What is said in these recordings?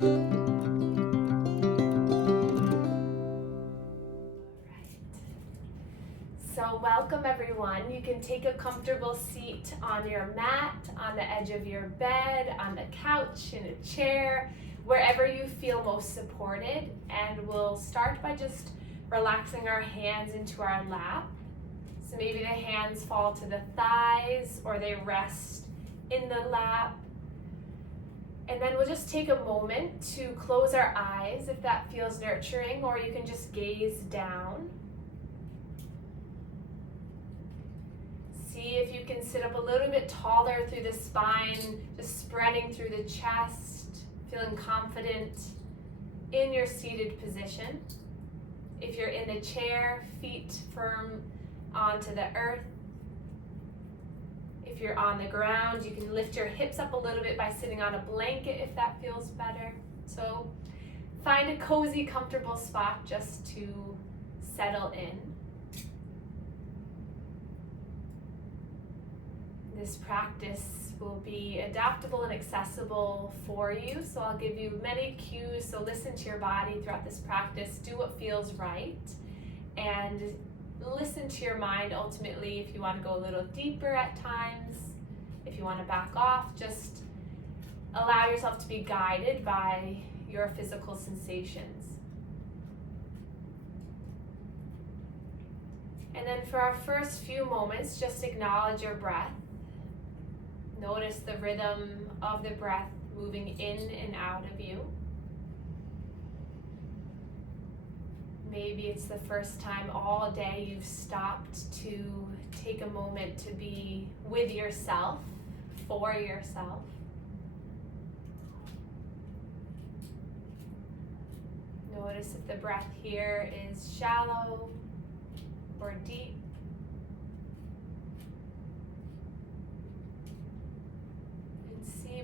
So welcome everyone. You can take a comfortable seat on your mat, on the edge of your bed, on the couch, in a chair, wherever you feel most supported. And we'll start by just relaxing our hands into our lap. So maybe the hands fall to the thighs or they rest in the lap. And then we'll just take a moment to close our eyes if that feels nurturing, or you can just gaze down. See if you can sit up a little bit taller through the spine, just spreading through the chest, feeling confident in your seated position. If you're in the chair, feet firm onto the earth. If you're on the ground, you can lift your hips up a little bit by sitting on a blanket if that feels better. So find a cozy, comfortable spot just to settle in. This practice will be adaptable and accessible for you, so I'll give you many cues, so listen to your body throughout this practice, do what feels right, and listen to your mind ultimately if you want to go a little deeper at times, if you want to back off, just allow yourself to be guided by your physical sensations. And then for our first few moments, just acknowledge your breath. Notice the rhythm of the breath moving in and out of you. Maybe it's the first time all day you've stopped to take a moment to be with yourself, for yourself. Notice if the breath here is shallow or deep.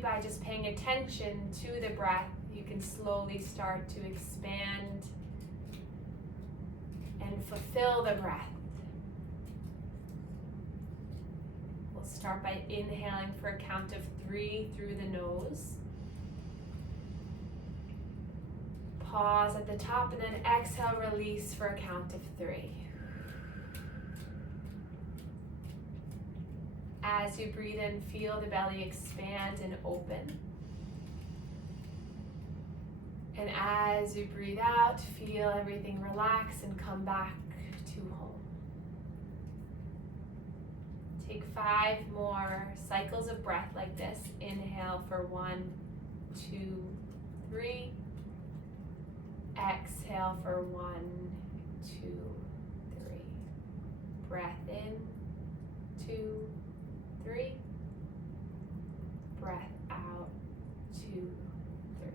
By just paying attention to the breath, you can slowly start to expand and fulfill the breath. We'll start by inhaling for a count of 3 through the nose. Pause at the top and then exhale, release for a count of 3. As you breathe in, feel the belly expand and open. And as you breathe out, feel everything relax and come back to home. Take 5 more cycles of breath like this. Inhale for 1, 2, 3. Exhale for 1, 2, 3. Breath in, 2, 3. Breath out, 2, 3.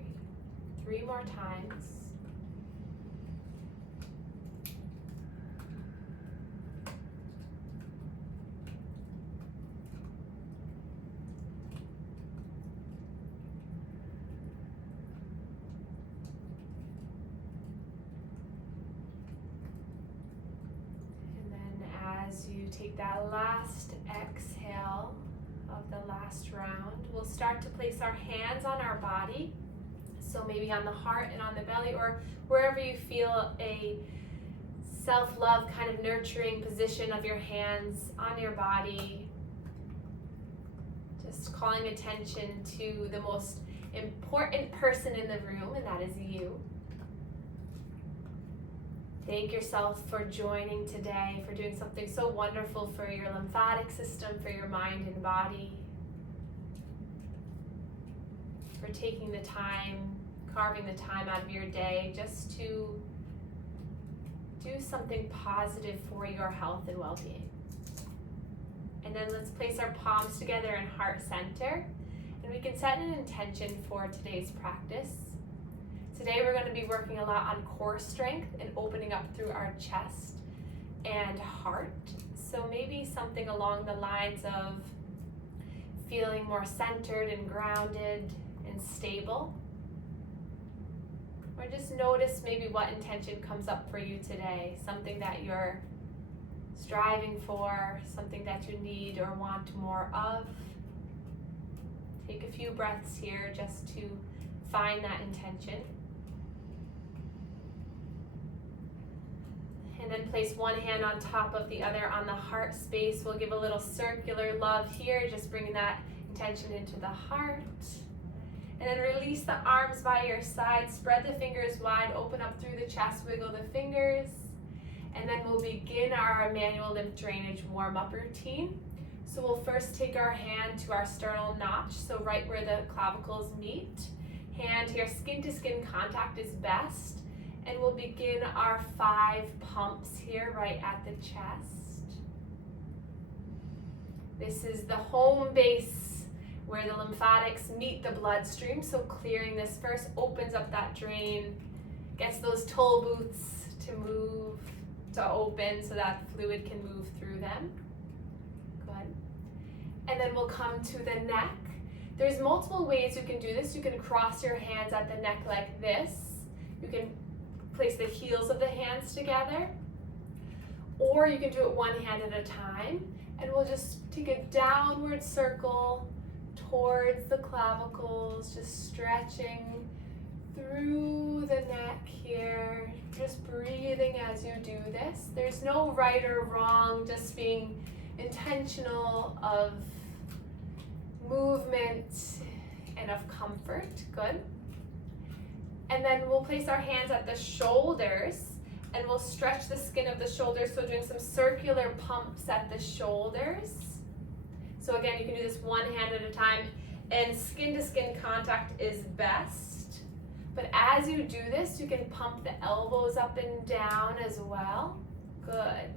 3 more times. And then as you take that last exhale of the last round, we'll start to place our hands on our body. So maybe on the heart and on the belly, or wherever you feel a self-love kind of nurturing position of your hands on your body. Just calling attention to the most important person in the room, and that is you. Thank yourself for joining today, for doing something so wonderful for your lymphatic system, for your mind and body, for taking the time, carving the time out of your day just to do something positive for your health and well-being. And then let's place our palms together in heart center, and we can set an intention for today's practice. Today we're going to be working a lot on core strength and opening up through our chest and heart. So maybe something along the lines of feeling more centered and grounded and stable. Or just notice maybe what intention comes up for you today, something that you're striving for, something that you need or want more of. Take a few breaths here just to find that intention. And then place one hand on top of the other on the heart space. We'll give a little circular love here, just bringing that intention into the heart. And then release the arms by your side. Spread the fingers wide, open up through the chest, wiggle the fingers. And then we'll begin our manual lymph drainage warm-up routine. So we'll first take our hand to our sternal notch, so right where the clavicles meet. Hand here, skin to skin contact is best. And we'll begin our 5 pumps here right at the chest. This is the home base where the lymphatics meet the bloodstream. So clearing this first opens up that drain, gets those toe boots to move, to open so that fluid can move through them. Good. And then we'll come to the neck. There's multiple ways you can do this. You can cross your hands at the neck like this. You can place the heels of the hands together, or you can do it one hand at a time, and we'll just take a downward circle towards the clavicles, just stretching through the neck here, just breathing as you do this. There's no right or wrong, just being intentional of movement and of comfort. Good. And then we'll place our hands at the shoulders and we'll stretch the skin of the shoulders, so doing some circular pumps at the shoulders. So again, you can do this one hand at a time, and skin to skin contact is best. But as you do this, you can pump the elbows up and down as well. Good.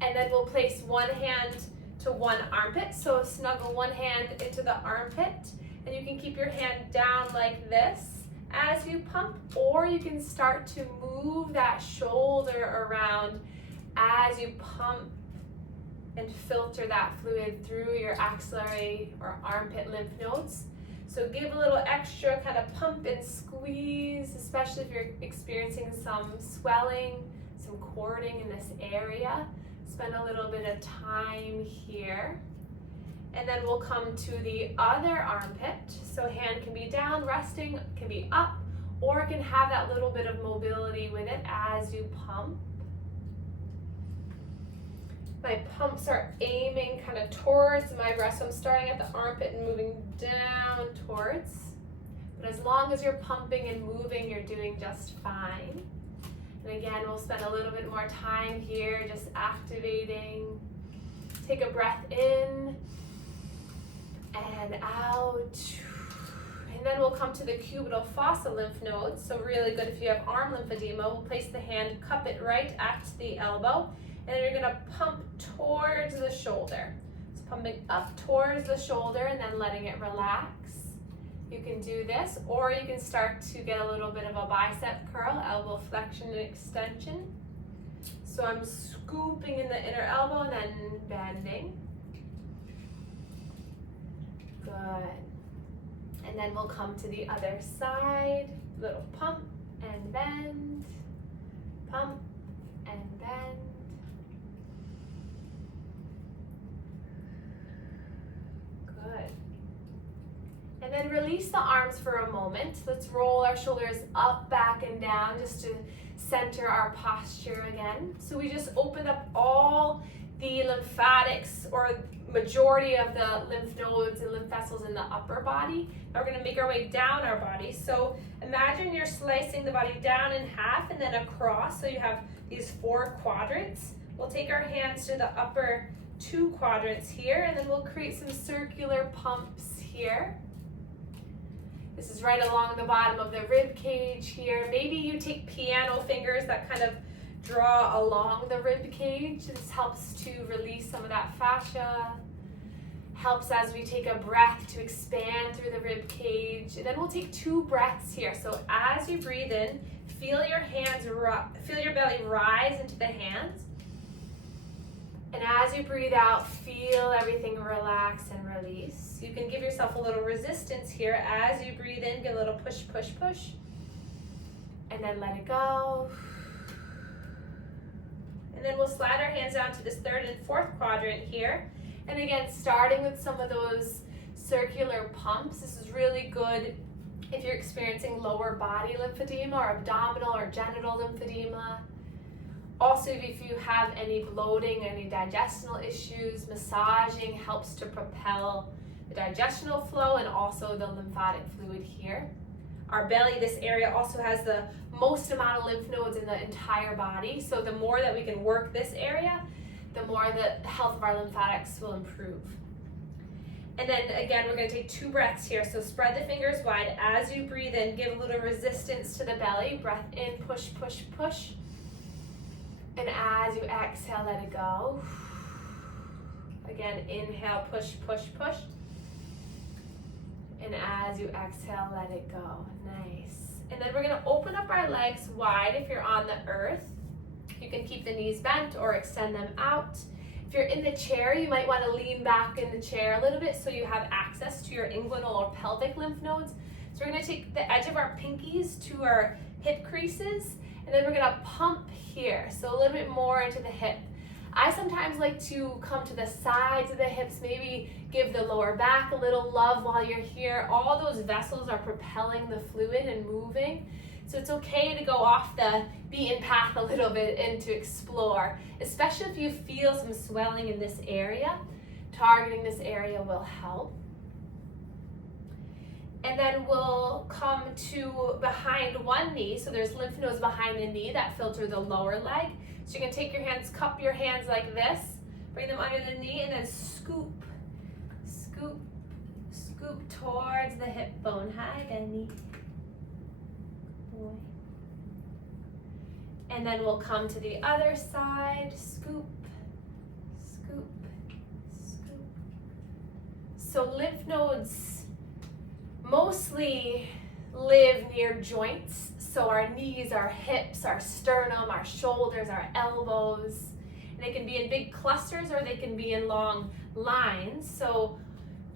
And then we'll place one hand to one armpit, so snuggle one hand into the armpit, and you can keep your hand down like this as you pump, or you can start to move that shoulder around as you pump and filter that fluid through your axillary or armpit lymph nodes. So give a little extra kind of pump and squeeze, especially if you're experiencing some swelling, some cording in this area. Spend a little bit of time here. And then we'll come to the other armpit. So hand can be down, resting, can be up, or it can have that little bit of mobility with it as you pump. My pumps are aiming kind of towards my breast. So I'm starting at the armpit and moving down towards. But as long as you're pumping and moving, you're doing just fine. And again, we'll spend a little bit more time here, just activating. Take a breath in and out. And then we'll come to the cubital fossa lymph nodes. So really good if you have arm lymphedema. We'll place the hand, cup it right at the elbow, and you're gonna pump towards the shoulder. So pumping up towards the shoulder and then letting it relax. You can do this, or you can start to get a little bit of a bicep curl, elbow flexion and extension. So I'm scooping in the inner elbow and then bending. Good. And then we'll come to the other side. Little pump and bend, pump and bend. Good. And then release the arms for a moment. Let's roll our shoulders up, back, and down just to center our posture again. So we just opened up all the lymphatics, or majority of the lymph nodes and lymph vessels in the upper body. Now we're going to make our way down our body. So imagine you're slicing the body down in half and then across. So you have these 4 quadrants. We'll take our hands to the upper 2 quadrants here, and then we'll create some circular pumps here. This is right along the bottom of the rib cage here. Maybe you take piano fingers that kind of draw along the rib cage. This helps to release some of that fascia. Helps as we take a breath to expand through the rib cage. And then we'll take 2 breaths here. So as you breathe in, feel your belly rise into the hands. And as you breathe out, feel everything relax and release. You can give yourself a little resistance here. As you breathe in, give a little push, push, push. And then let it go. And then we'll slide our hands down to this 3rd and 4th quadrant here. And again, starting with some of those circular pumps. This is really good If you're experiencing lower body lymphedema or abdominal or genital lymphedema. Also, if you have any bloating, any digestional issues, massaging helps to propel the digestional flow and also the lymphatic fluid here. Our belly, this area also has the most amount of lymph nodes in the entire body. So the more that we can work this area, the more the health of our lymphatics will improve. And then again, we're going to take 2 breaths here. So spread the fingers wide. As you breathe in, give a little resistance to the belly. Breath in, push, push, push. And as you exhale, let it go. Again, inhale, push, push, push. And as you exhale, let it go. Nice. And then we're going to open up our legs wide if you're on the earth. You can keep the knees bent or extend them out. If you're in the chair, you might want to lean back in the chair a little bit so you have access to your inguinal or pelvic lymph nodes. So we're going to take the edge of our pinkies to our hip creases, and then we're going to pump here, so a little bit more into the hip. I sometimes like to come to the sides of the hips, maybe give the lower back a little love while you're here. All those vessels are propelling the fluid and moving. So it's okay to go off the beaten path a little bit and to explore, especially if you feel some swelling in this area. Targeting this area will help. And then we'll come to behind one knee. So there's lymph nodes behind the knee that filter the lower leg. So you can take your hands, cup your hands like this, bring them under the knee, and then scoop, scoop, scoop towards the hip bone. Hi, Benny. Boy. And then we'll come to the other side, scoop, scoop, scoop. So lymph nodes mostly live near joints. So our knees, our hips, our sternum, our shoulders, our elbows. And they can be in big clusters or they can be in long lines. So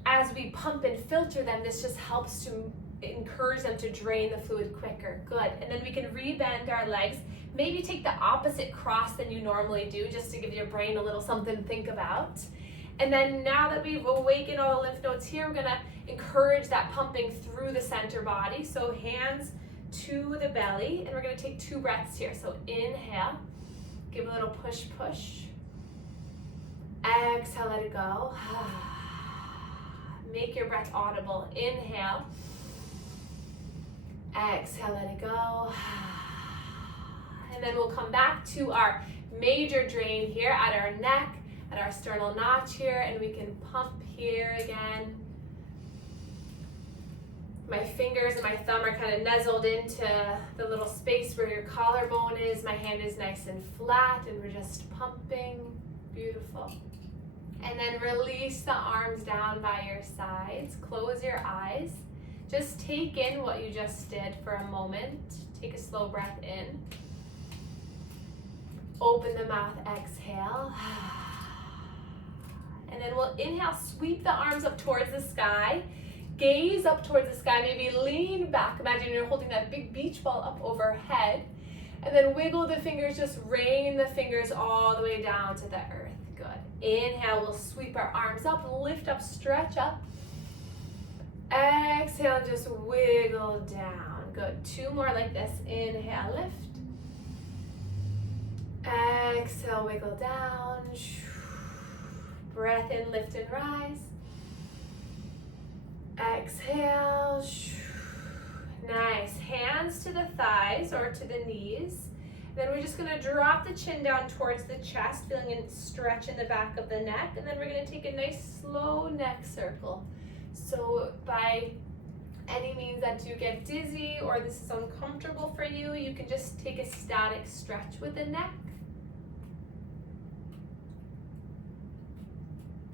as we pump and filter them, this just helps to encourage them to drain the fluid quicker. Good. And then we can rebend our legs. Maybe take the opposite cross than you normally do, just to give your brain a little something to think about. And then now that we've awakened all the lymph nodes here, we're going to encourage that pumping through the center body. So hands to the belly, and we're going to take 2 breaths here. So inhale, give a little push, push. Exhale, let it go. Make your breath audible. Inhale. Exhale, let it go. And then we'll come back to our major drain here at our neck, at our sternal notch here, and we can pump here again. My fingers and my thumb are kind of nuzzled into the little space where your collarbone is. My hand is nice and flat, and we're just pumping. Beautiful. And then release the arms down by your sides. Close your eyes. Just take in what you just did for a moment. Take a slow breath in. Open the mouth, exhale. And then we'll inhale, sweep the arms up towards the sky. Gaze up towards the sky, maybe lean back. Imagine you're holding that big beach ball up overhead. And then wiggle the fingers, just rain the fingers all the way down to the earth. Good. Inhale, we'll sweep our arms up, lift up, stretch up. Exhale, and just wiggle down. Good. 2 more like this. Inhale, lift. Exhale, wiggle down. Breath in, lift and rise. Exhale. Nice. Hands to the thighs or to the knees. Then we're just going to drop the chin down towards the chest, feeling a stretch in the back of the neck. And then we're going to take a nice slow neck circle. So by any means that you get dizzy or this is uncomfortable for you, you can just take a static stretch with the neck.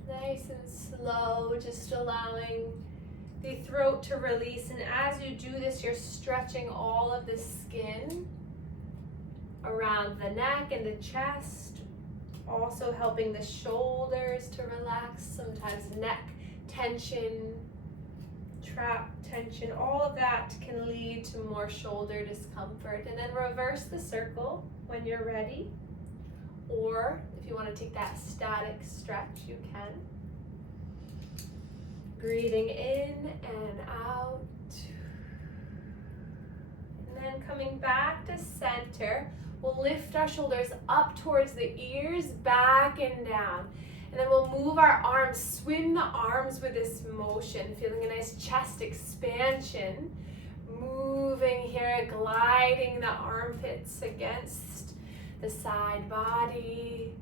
Nice and slow, just allowing the throat to release. And as you do this, you're stretching all of the skin around the neck and the chest, also helping the shoulders to relax. Sometimes neck tension, trap tension, all of that can lead to more shoulder discomfort. And then reverse the circle when you're ready. Or if you want to take that static stretch, you can. Breathing in and out. coming back to center. We'll lift our shoulders up towards the ears, back and down. And then we'll move our arms, swing the arms with this motion, feeling a nice chest expansion. Moving here, gliding the armpits against the side body.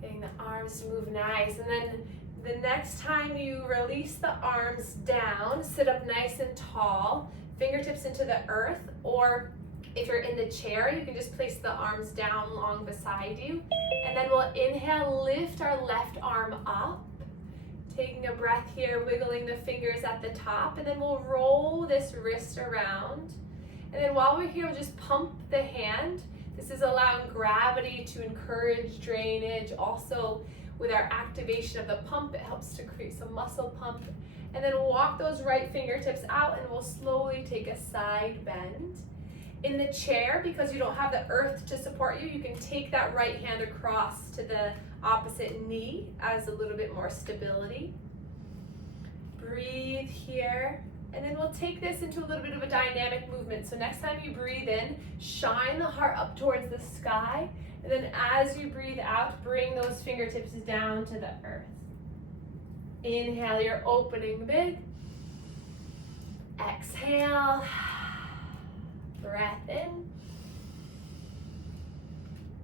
Getting the arms to move nice. And then the next time you release the arms down, sit up nice and tall, fingertips into the earth, or if you're in the chair, you can just place the arms down long beside you. And then we'll inhale, lift our left arm up. Taking a breath here, wiggling the fingers at the top, and then we'll roll this wrist around. And then while we're here, we'll just pump the hand. This is allowing gravity to encourage drainage. Also, with our activation of the pump, it helps to create some muscle pump. And then walk those right fingertips out, and we'll slowly take a side bend. In the chair, because you don't have the earth to support you, you can take that right hand across to the opposite knee as a little bit more stability. Breathe here, and then we'll take this into a little bit of a dynamic movement. So next time you breathe in, shine the heart up towards the sky, and then as you breathe out, bring those fingertips down to the earth. Inhale, you're opening big. Exhale. Breath in,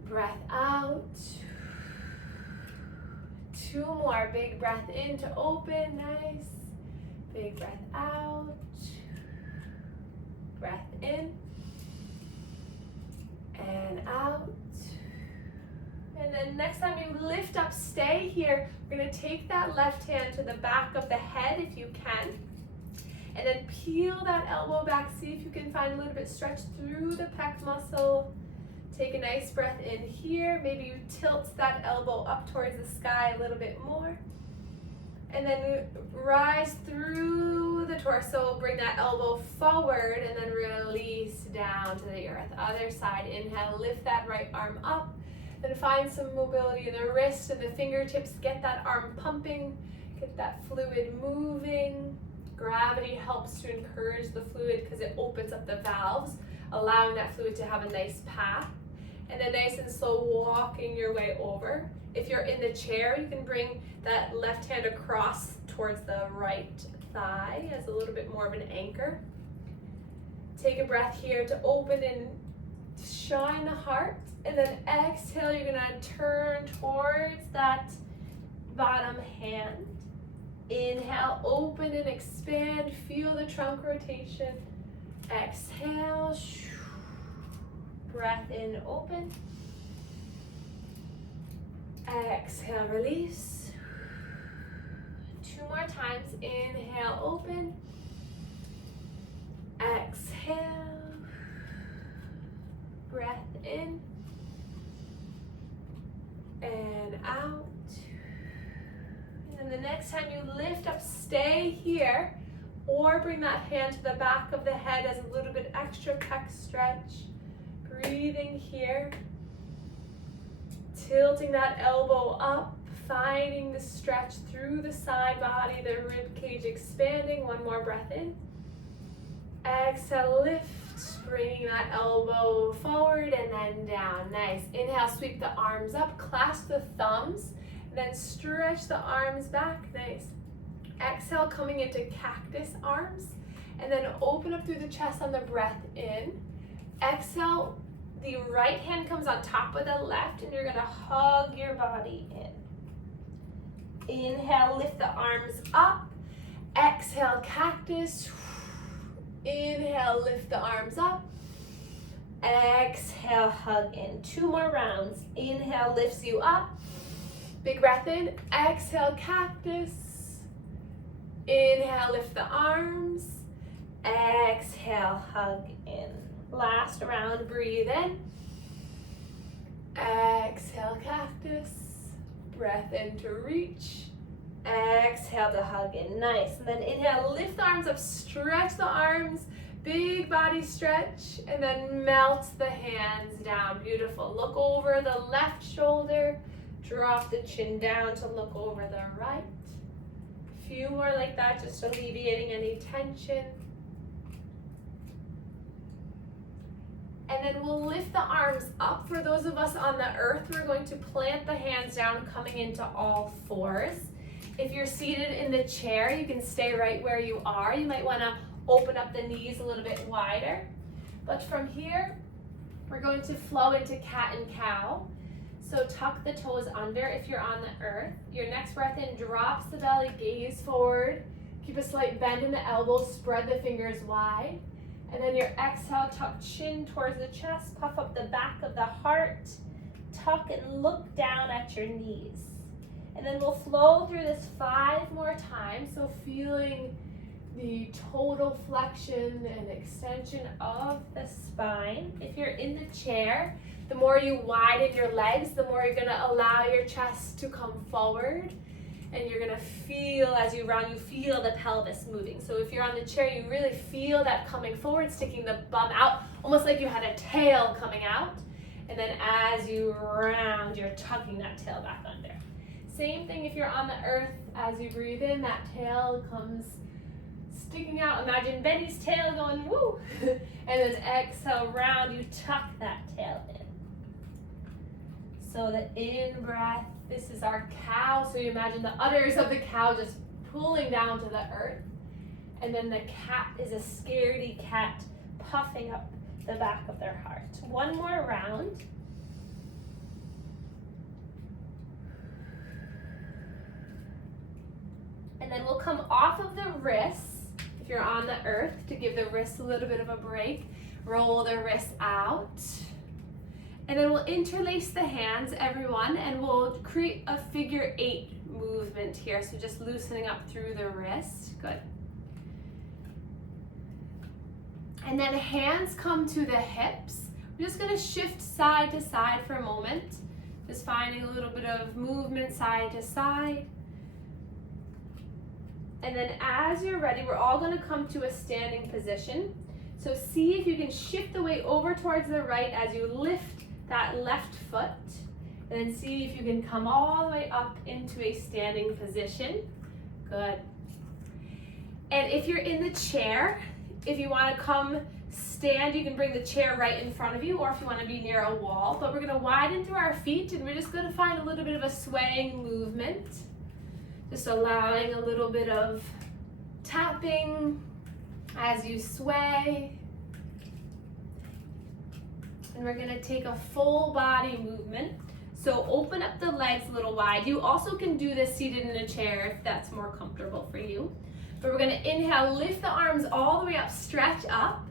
breath out. 2 more, big breath in to open, nice. Big breath out, breath in, and out. And then next time you lift up, stay here. We're gonna take that left hand to the back of the head if you can. And then peel that elbow back. See if you can find a little bit stretch through the pec muscle. Take a nice breath in here. Maybe you tilt that elbow up towards the sky a little bit more. And then rise through the torso. Bring that elbow forward and then release down to the earth. Other side, inhale, lift that right arm up. Then find some mobility in the wrist and the fingertips. Get that arm pumping. Get that fluid moving. Gravity helps to encourage the fluid because it opens up the valves, allowing that fluid to have a nice path. And then nice and slow, walking your way over. If you're in the chair, you can bring that left hand across towards the right thigh as a little bit more of an anchor. Take a breath here to open and shine the heart. And then exhale, you're gonna turn towards that bottom hand. Inhale, open and expand, feel the trunk rotation. Exhale, breath in, open. Exhale, release. 2 more times, inhale, open. Exhale, breath in and out. And the next time you lift up, stay here, or bring that hand to the back of the head as a little bit extra pec stretch. Breathing here, tilting that elbow up, finding the stretch through the side body, the rib cage expanding. 1 more breath in. Exhale, lift, bringing that elbow forward and then down. Nice. Inhale, sweep the arms up, clasp the thumbs. Then stretch the arms back, nice. Exhale, coming into cactus arms, and then open up through the chest on the breath in. Exhale, the right hand comes on top of the left, and you're gonna hug your body in. Inhale, lift the arms up. Exhale, cactus. Inhale, lift the arms up. Exhale, hug in. 2 more rounds. Inhale, lifts you up. Big breath in, exhale, cactus. Inhale, lift the arms. Exhale, hug in. Last round, breathe in. Exhale, cactus. Breath in to reach. Exhale to hug in, nice. And then inhale, lift the arms up, stretch the arms, big body stretch, and then melt the hands down, beautiful. Look over the left shoulder. Drop the chin down to look over the right. Few more like that, just alleviating any tension. And then we'll lift the arms up. For those of us on the earth, we're going to plant the hands down, coming into all fours. If you're seated in the chair, you can stay right where you are. You might want to open up the knees a little bit wider. But from here, we're going to flow into cat and cow. So tuck the toes under if you're on the earth. Your next breath in drops the belly, gaze forward. Keep a slight bend in the elbows, spread the fingers wide. And then your exhale, tuck chin towards the chest, puff up the back of the heart, tuck and look down at your knees. And then we'll flow through this 5 more times, so feeling the total flexion and extension of the spine. If you're in the chair, the more you widen your legs, the more you're gonna allow your chest to come forward. And you're gonna feel, as you round, you feel the pelvis moving. So if you're on the chair, you really feel that coming forward, sticking the bum out, almost like you had a tail coming out. And then as you round, you're tucking that tail back under. Same thing if you're on the earth, as you breathe in, that tail comes sticking out. Imagine Benny's tail going woo. And then exhale, round, you tuck that tail in. So the in breath, this is our cow. So you imagine the udders of the cow just pulling down to the earth. And then the cat is a scaredy cat puffing up the back of their heart. One more round. And then we'll come off of the wrists, if you're on the earth, to give the wrists a little bit of a break. Roll the wrists out. And then we'll interlace the hands, everyone, and we'll create a figure 8 movement here. So just loosening up through the wrist. Good. And then hands come to the hips. We're just gonna shift side to side for a moment. Just finding a little bit of movement side to side. And then as you're ready, we're all gonna come to a standing position. So see if you can shift the weight over towards the right as you lift that left foot. And then see if you can come all the way up into a standing position. Good. And if you're in the chair, if you wanna come stand, you can bring the chair right in front of you, or if you wanna be near a wall. But we're gonna widen through our feet, and we're just gonna find a little bit of a swaying movement. Just allowing a little bit of tapping as you sway. And we're gonna take a full body movement. So open up the legs a little wide. You also can do this seated in a chair if that's more comfortable for you. But we're gonna inhale, lift the arms all the way up, stretch up.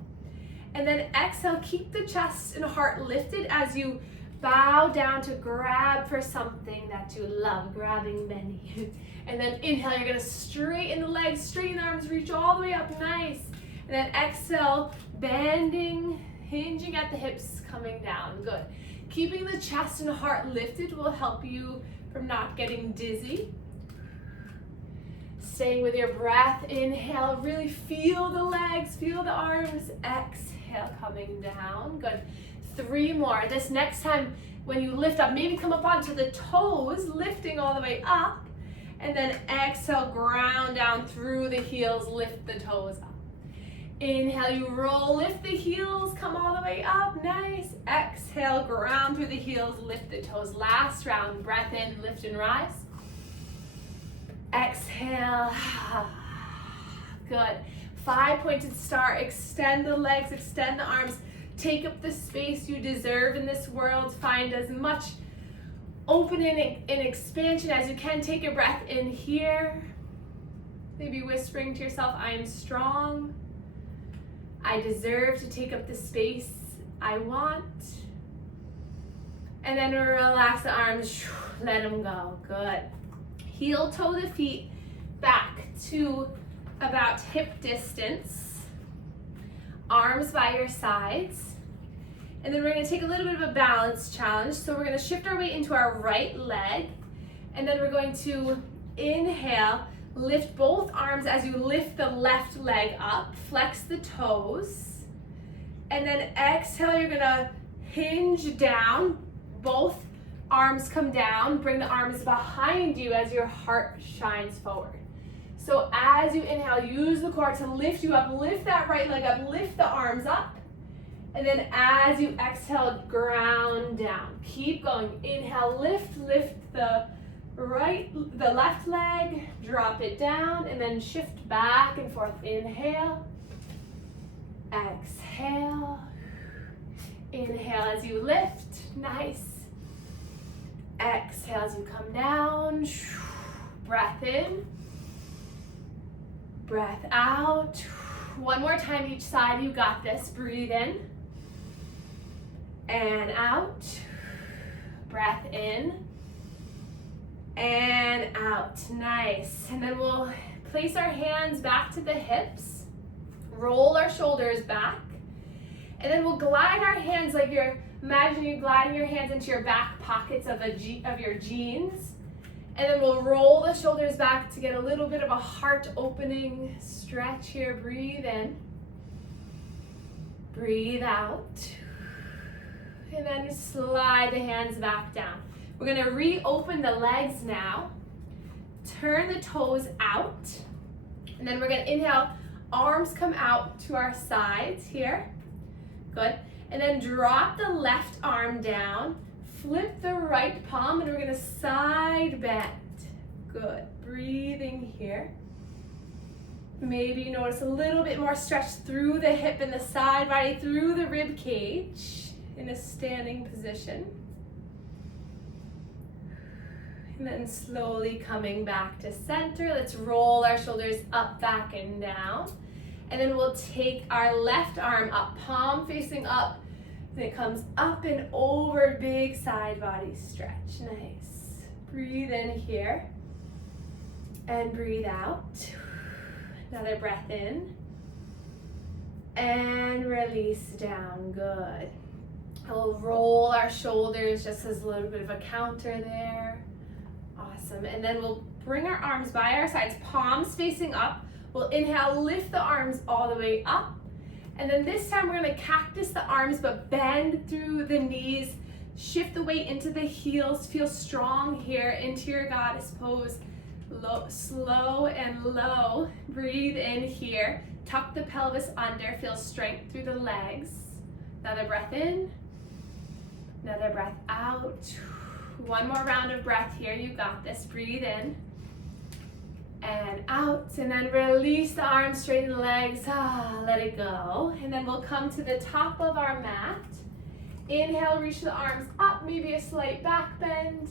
And then exhale, keep the chest and heart lifted as you bow down to grab for something that you love, grabbing Benny. And then inhale, you're gonna straighten the legs, straighten the arms, reach all the way up, nice. And then exhale, bending, hinging at the hips, coming down, good. Keeping the chest and heart lifted will help you from not getting dizzy. Staying with your breath, inhale, really feel the legs, feel the arms, exhale, coming down, good. 3 more. This next time when you lift up, maybe come up onto the toes, lifting all the way up. And then exhale, ground down through the heels, lift the toes up. Inhale, you roll, lift the heels, come all the way up, nice. Exhale, ground through the heels, lift the toes. Last round, breath in, lift and rise. Exhale, good. 5-pointed star, extend the legs, extend the arms. Take up the space you deserve in this world. Find as much opening and expansion as you can. Take a breath in here. Maybe whispering to yourself, I am strong. I deserve to take up the space I want. And then relax the arms, let them go, good. Heel toe the feet back to about hip distance. Arms by your sides. And then we're gonna take a little bit of a balance challenge. So we're gonna shift our weight into our right leg. And then we're going to inhale, lift both arms as you lift the left leg up, flex the toes. And then exhale, you're gonna hinge down, both arms come down, bring the arms behind you as your heart shines forward. So as you inhale, use the core to lift you up, lift that right leg up, lift the arms up. And then as you exhale, ground down. Keep going. Inhale, lift the left leg, drop it down, and then shift back and forth. Inhale, exhale, inhale as you lift, nice. Exhale as you come down, breath in, breath out. One more time each side, you got this. Breathe in and out, breath in and out, nice. And then we'll place our hands back to the hips, roll our shoulders back, and then we'll glide our hands like imagine you gliding your hands into your back pockets of your jeans. And then we'll roll the shoulders back to get a little bit of a heart opening stretch here. Breathe in, breathe out, and then slide the hands back down. We're gonna reopen the legs now, turn the toes out, and then we're gonna inhale, arms come out to our sides here, good. And then drop the left arm down, flip the right palm, and we're gonna side bend. Good, breathing here. Maybe you notice a little bit more stretch through the hip and the side body, through the rib cage in a standing position. And then slowly coming back to center. Let's roll our shoulders up, back, and down. And then we'll take our left arm up, palm facing up. And it comes up and over, big side body stretch. Nice. Breathe in here. And breathe out. Another breath in. And release down. Good. We'll roll our shoulders just as a little bit of a counter there. Awesome. And then we'll bring our arms by our sides, palms facing up. We'll inhale, lift the arms all the way up. And then this time we're gonna cactus the arms, but bend through the knees. Shift the weight into the heels. Feel strong here into your goddess pose. Slow and low. Breathe in here. Tuck the pelvis under. Feel strength through the legs. Another breath in. Another breath out. One more round of breath here. You got this. Breathe in and out, and then release the arms, straighten the legs. Let it go. And then we'll come to the top of our mat. Inhale, reach the arms up, maybe a slight back bend.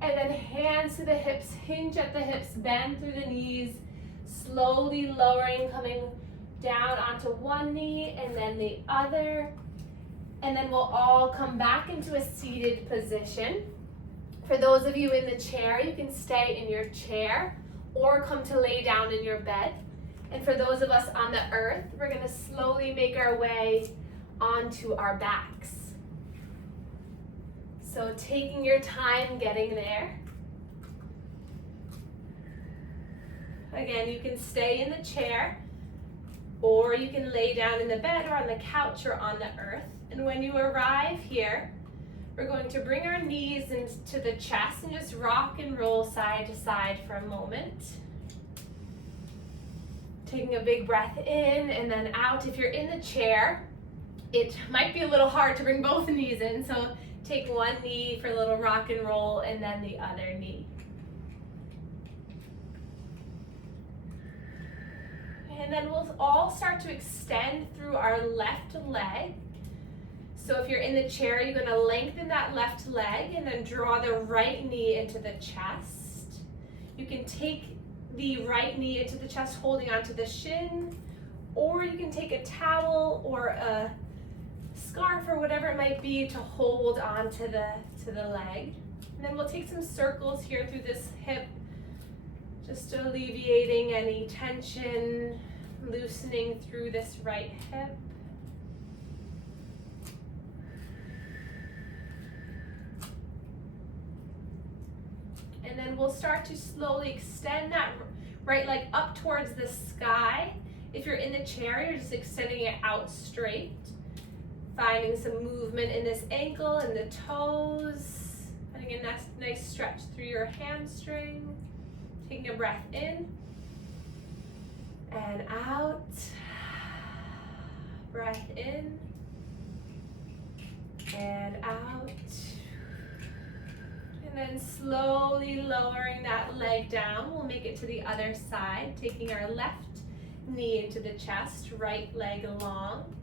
And then hands to the hips, hinge at the hips, bend through the knees. Slowly lowering, coming down onto one knee and then the other. And then we'll all come back into a seated position. For those of you in the chair, you can stay in your chair or come to lay down in your bed. And for those of us on the earth, we're gonna slowly make our way onto our backs. So taking your time getting there. Again, you can stay in the chair, or you can lay down in the bed or on the couch or on the earth. And when you arrive here, we're going to bring our knees into the chest and just rock and roll side to side for a moment. Taking a big breath in and then out. If you're in the chair, it might be a little hard to bring both knees in, so take one knee for a little rock and roll and then the other knee. And then we'll all start to extend through our left leg. So if you're in the chair, you're gonna lengthen that left leg and then draw the right knee into the chest. You can take the right knee into the chest, holding onto the shin, or you can take a towel or a scarf or whatever it might be to hold onto the leg. And then we'll take some circles here through this hip, just alleviating any tension, loosening through this right hip. And then we'll start to slowly extend that right leg up towards the sky. If you're in the chair, you're just extending it out straight. Finding some movement in this ankle and the toes. Getting a nice stretch through your hamstring. Taking a breath in and out. Breath in head out. And then slowly lowering that leg down. We'll make it to the other side, taking our left knee into the chest, right leg along.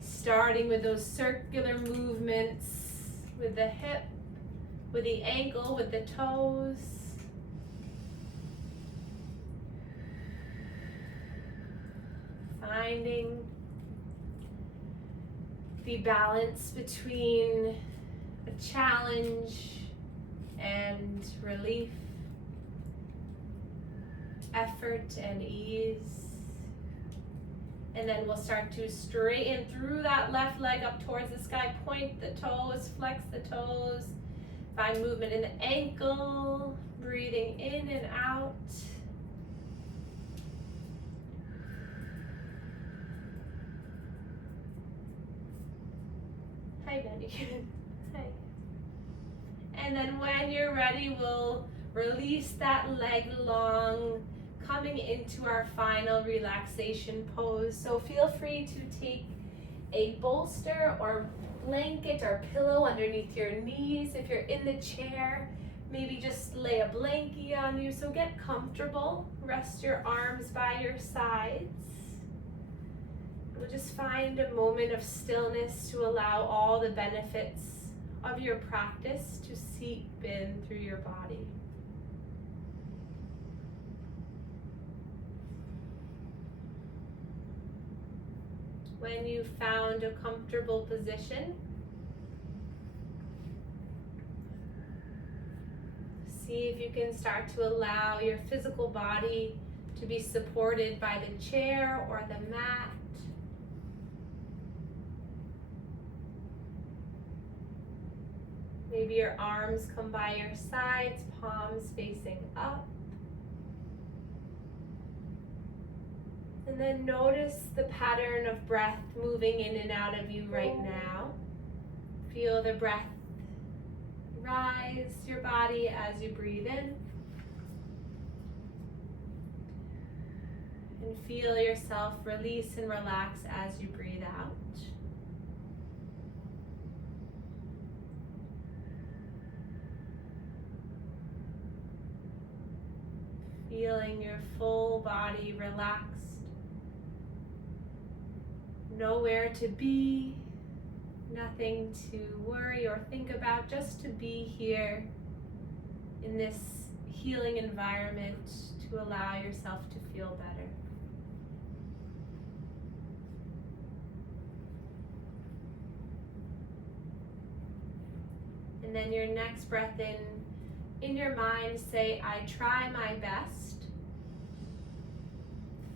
Starting with those circular movements with the hip, with the ankle, with the toes. Finding the balance between a challenge and relief, effort and ease. And then we'll start to straighten through that left leg up towards the sky. Point the toes, flex the toes. Find movement in the ankle. Breathing in and out. Hi, Betty. Hi. And then when you're ready, we'll release that leg long, coming into our final relaxation pose. So feel free to take a bolster or blanket or pillow underneath your knees. If you're in the chair, maybe just lay a blankie on you. So get comfortable. Rest your arms by your sides. We'll just find a moment of stillness to allow all the benefits of your practice to seep in through your body. When you've found a comfortable position, see if you can start to allow your physical body to be supported by the chair or the mat. Maybe your arms come by your sides, palms facing up. And then notice the pattern of breath moving in and out of you right now. Feel the breath rise your body as you breathe in. And feel yourself release and relax as you breathe out. Feeling your full body relaxed. Nowhere to be, nothing to worry or think about, just to be here in this healing environment to allow yourself to feel better. And then your next breath in your mind, say, I try my best.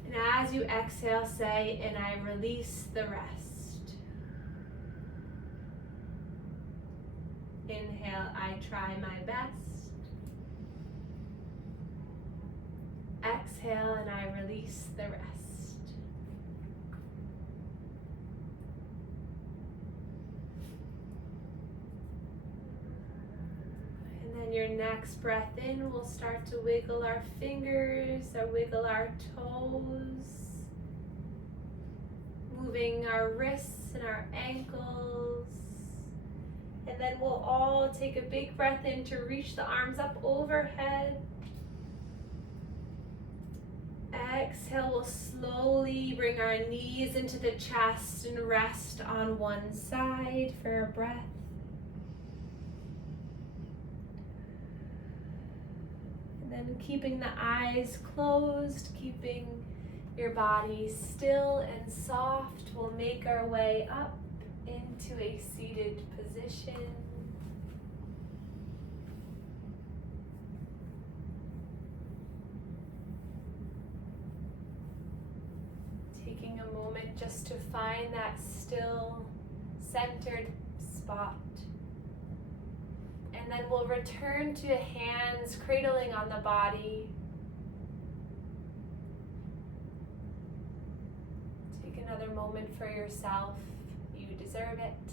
And as you exhale, say, and I release the rest. Inhale, I try my best. Exhale, and I release the rest. Your next breath in, we'll start to wiggle our fingers or wiggle our toes, moving our wrists and our ankles. And then we'll all take a big breath in to reach the arms up overhead. Exhale, we'll slowly bring our knees into the chest and rest on one side for a breath. And keeping the eyes closed, keeping your body still and soft, we'll make our way up into a seated position. Taking a moment just to find that still, centered spot. And then we'll return to hands cradling on the body. Take another moment for yourself. You deserve it.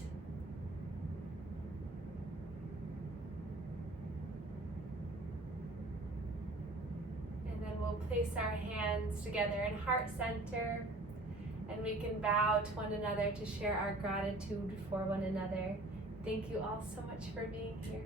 And then we'll place our hands together in heart center. And we can bow to one another to share our gratitude for one another. Thank you all so much for being here.